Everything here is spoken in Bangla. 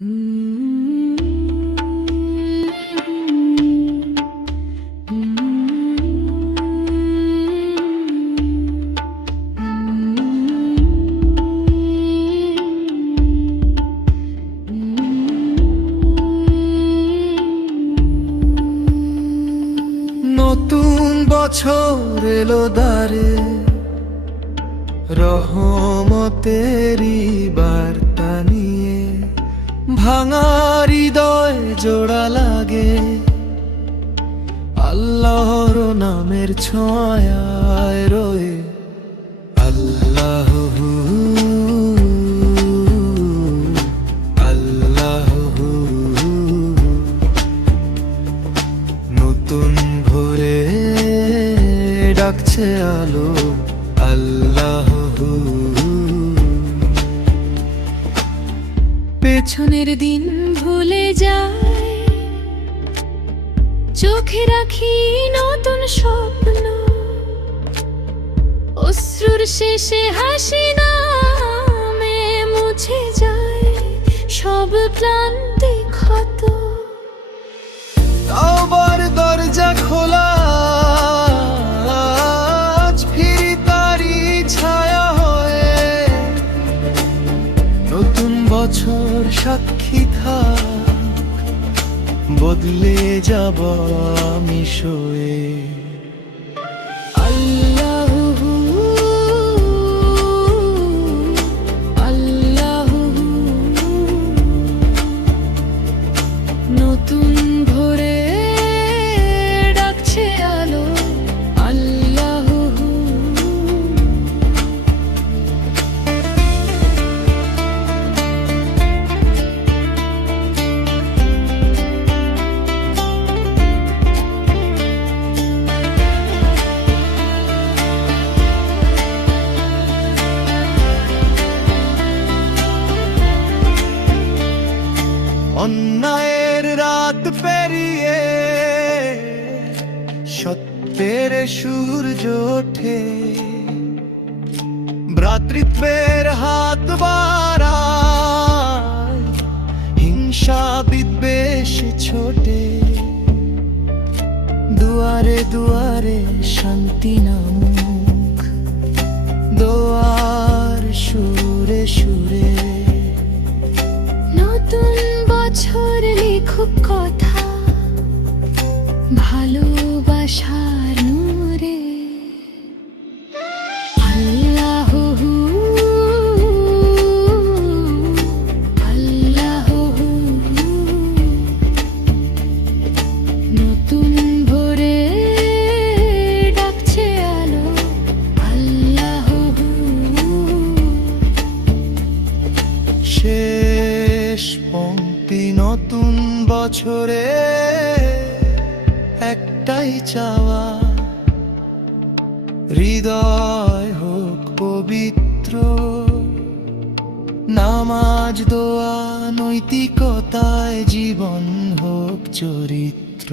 নতুন বছর এলো দ্বারে, রহমতেরই বার্তা নিয়ে। ভাঙা হৃদয় জোড়া লাগে আল্লাহর নামের ছোঁয়ায় রয়ে। আল্লাহু আল্লাহু নতুন ভোরে ডাকছে আলো। আল্লাহু পেছনের দিন ভুলে যায়, চোখে রাখি নতুন স্বপ্ন। অশ্রুর শেষে হাসি নামে মুছে যায় সব ক্লান্তি ক্ষত। আবার দরজা খোলা, আজ ফিরি তারি ছায়া হয়ে। নতুন বছর সাক্ষী থাক, বদলে যাব আমি সয়ে। আল্লাহু আল্লাহু নতুন ভোরে ডাকছে আলো। আল্লাহু অন্যায়ের রাত পেরিয়ে সত্যের সূর্য ওঠে। ভ্রাতৃত্বের হাত বাড়ায়, হিংসা বিদ্বেষ ছোটে। দুয়ারে দুয়ারে শান্তি নামুক, দোয়ার সুরে সুরে। নতুন বছর লিখুক কথা ভালোবাসার নূরে। আল্লাহু আল্লাহু নতুন ভোরে ডাকছে আলো। আল্লাহু শেষ পংক্তি নতুন বছরে একটাই চাওয়া, হৃদয় হোক পবিত্র। নামাজ দোয়া নৈতিকতায় জীবন হোক চরিত্র।